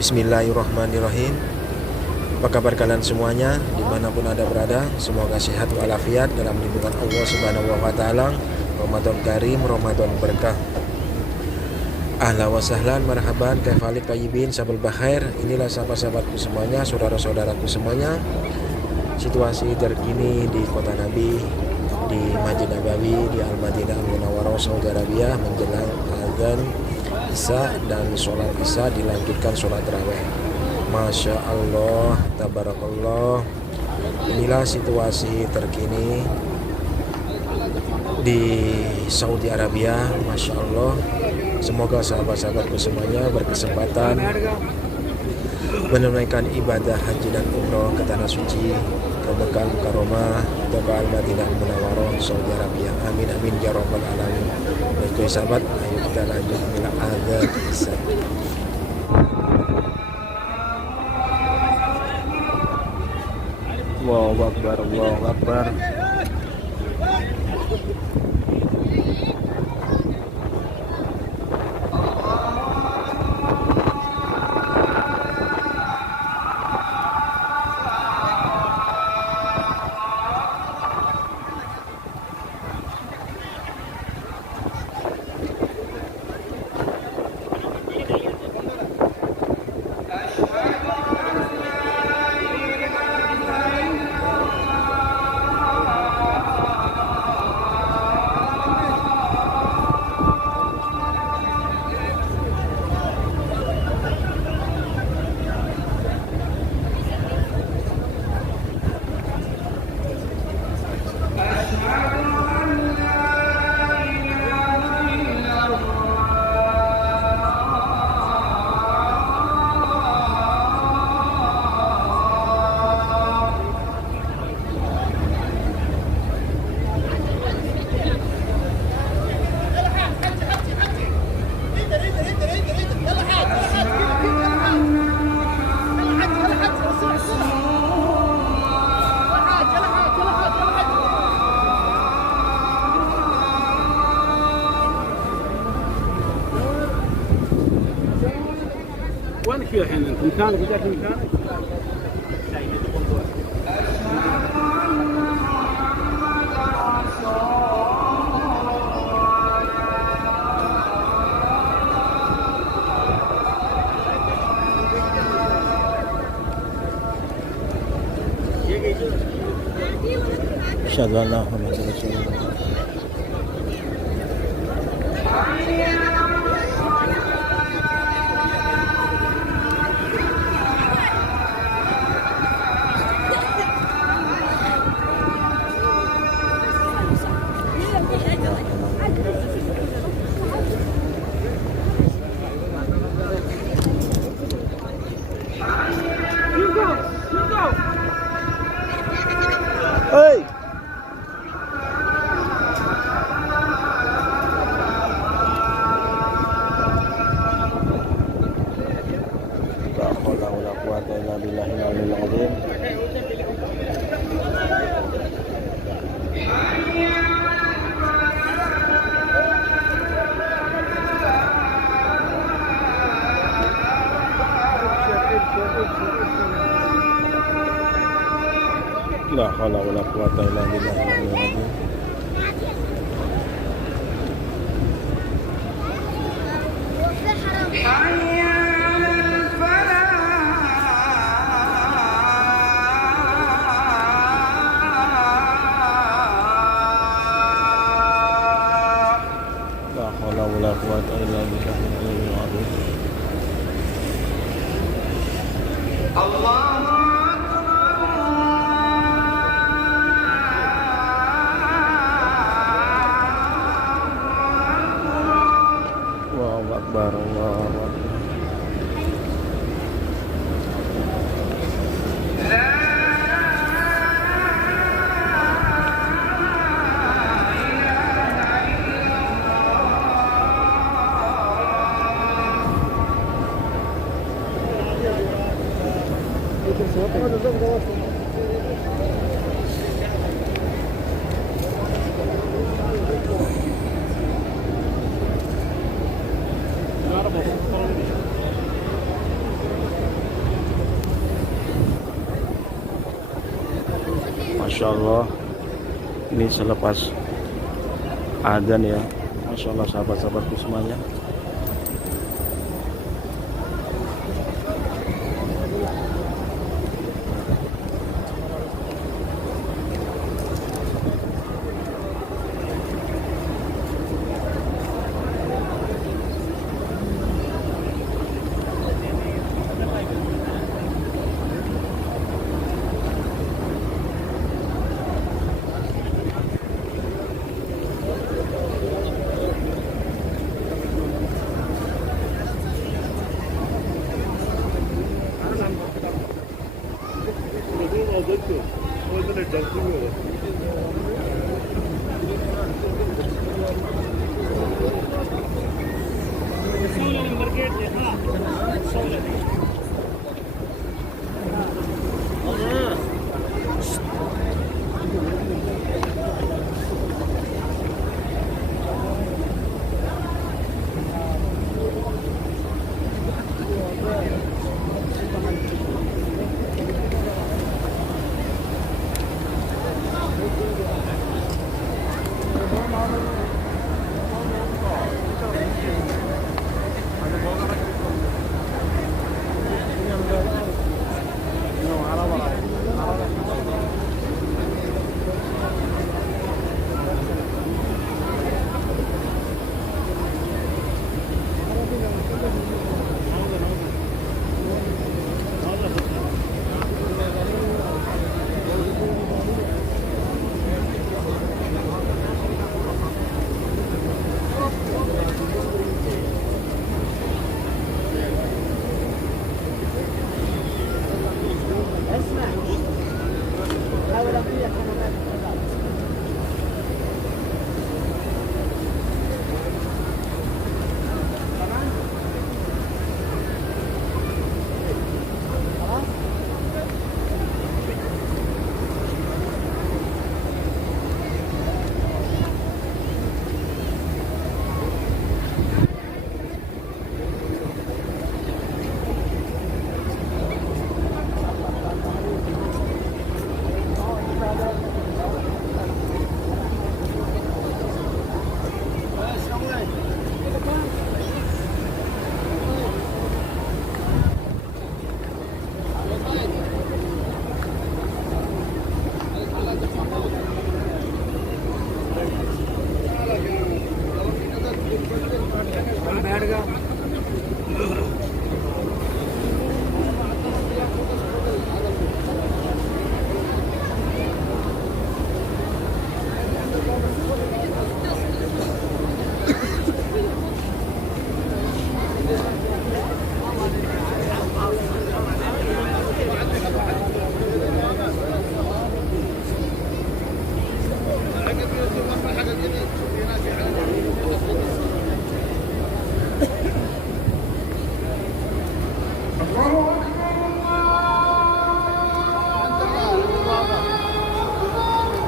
Bismillahirrahmanirrahim. Apa kabar kalian semuanya dimanapun Anda berada? Semoga sehat walafiat dalam lindungan Allah Subhanahu wa Ta'ala. Ramadan Karim, Ramadan berkah. Ahlan wa sahlan, marhaban, kaifalik tayyibin, sabal bakhair. Inilah sahabat-sahabatku semuanya, saudara-saudaraku semuanya. Situasi terkini di kota Nabi, di Masjid Nabawi, di Al-Madinah Al-Munawwarah, Saudi Arabia, menjelang azan Isya dan sholat Isya dilanjutkan sholat tarawih. Masya Allah, tabarakallah. Inilah situasi terkini di Saudi Arabia, Masya Allah. Semoga sahabat-sahabatku semuanya berkesempatan menunaikan ibadah haji dan umroh ke tanah suci, ke Mekah Mukarramah, atau ke Al-Madinah Munawwarah, Saudi Arabia. Amin amin ya rabbal alamin. Baik sahabat, ayo kita lanjut ila azan Isya. Allahu Akbar, Allahu Akbar. وينك في الحين انت؟ مكانك رجعت مكانك؟ Asyhadu an la ilaha illallah. Hey! La haula wala quwwata illa billahil aliyyil azim. La haula wala quwwata illa billahil aliyyil azim. La haula wala quwwata illa billahil aliyyil azim. Allahu Akbar, Allahu Akbar. Masya Allah, ini selepas adzan ya. Masya Allah sahabat-sahabatku semuanya.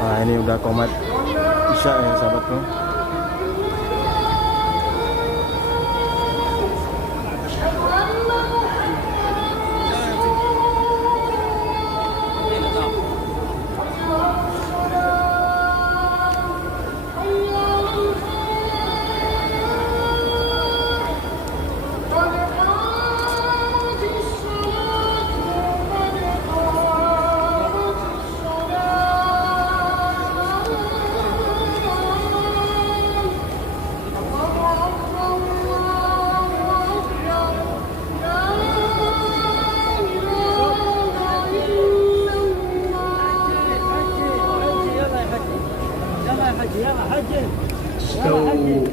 Nah ini udah komat Isya ya sahabatku. استووا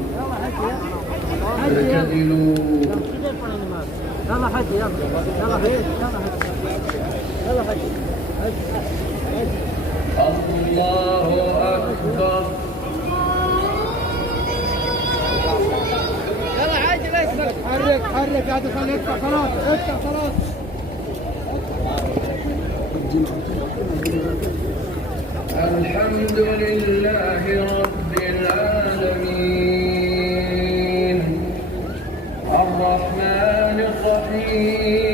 اعتدلوا يلا حج يلا يلا حج يلا حج الله أكبر. يلا حج لا يسبق حرك حرك قاعد خليه يدفع خلاص ادفع خلاص. الحمد لله رب العالمين الرحمن الرحيم